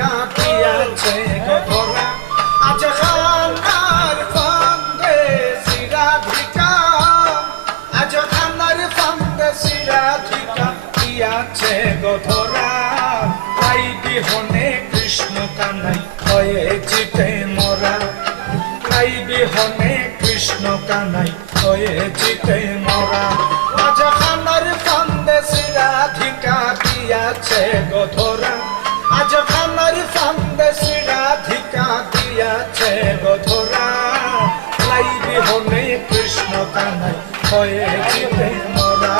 ধিকা দিয়াছে গো ধরা আজ খানার ফান্দে সিরাধিকা আজ খানার ফান্দে সিরাধিকা দিয়াছে গো ধরা তাই বিহনে কৃষ্ণ কানাই হয়ে জিতে মরা তাই বিহনে কৃষ্ণ কানাই হয়ে জিতে মরা আজ খানার ফান্দে সিরাধিকা দিয়াছে গো ধরা আজ খানার ফান্দে সিরাধিকা দিয়াছে গো ধরা তাই বিহনে কৃষ্ণ কানাই হয়ে জিতে মরা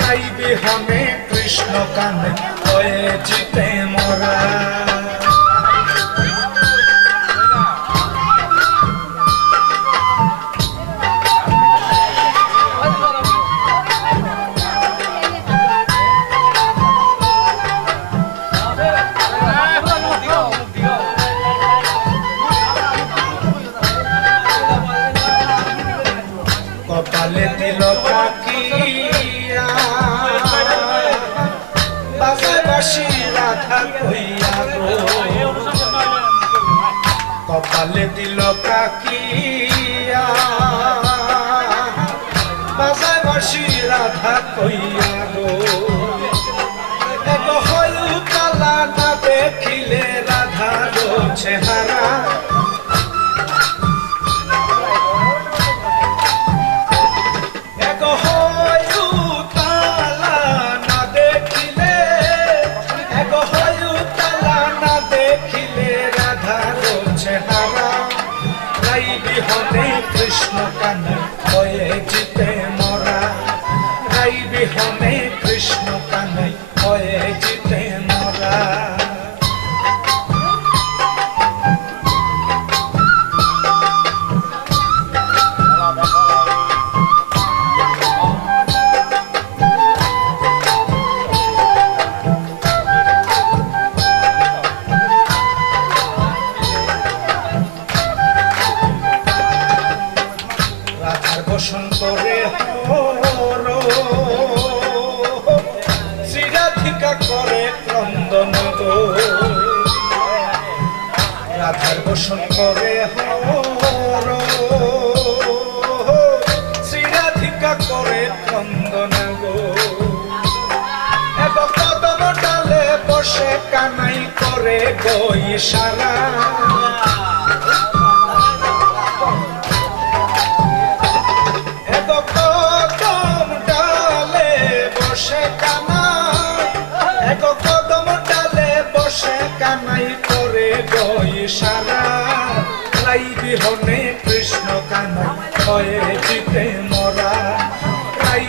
তাই বিহনে কৃষ্ণ কানাই হয়ে জিতে মরা কপালে দিল কাকিয়া বাজায় বাসি রাধা কইয়া গো কপালে দিল কাকিয়া বাজায় বাসি রাধা কইয়া গো এগো হলু তালা না দেখিলে রাধা গো চেহারা বিহনে কৃষ্ণ কানাই হয়ে জিতে মরা তাই বিহনে কৃষ্ণ কানাই হয়ে জিতে মরা বসন্তরে হর শ্রীরাধিকা করে ক্রন্দন গো রাধার বসন্তরে হর শ্রীরাধিকা করে ক্রন্দন গো এগো কদম ডালে বসে কানাই করে গো ইশারা কানাই করে গো ইশারা তাই বিহনে কৃষ্ণ কানাই হয়ে জিতে মরা তাই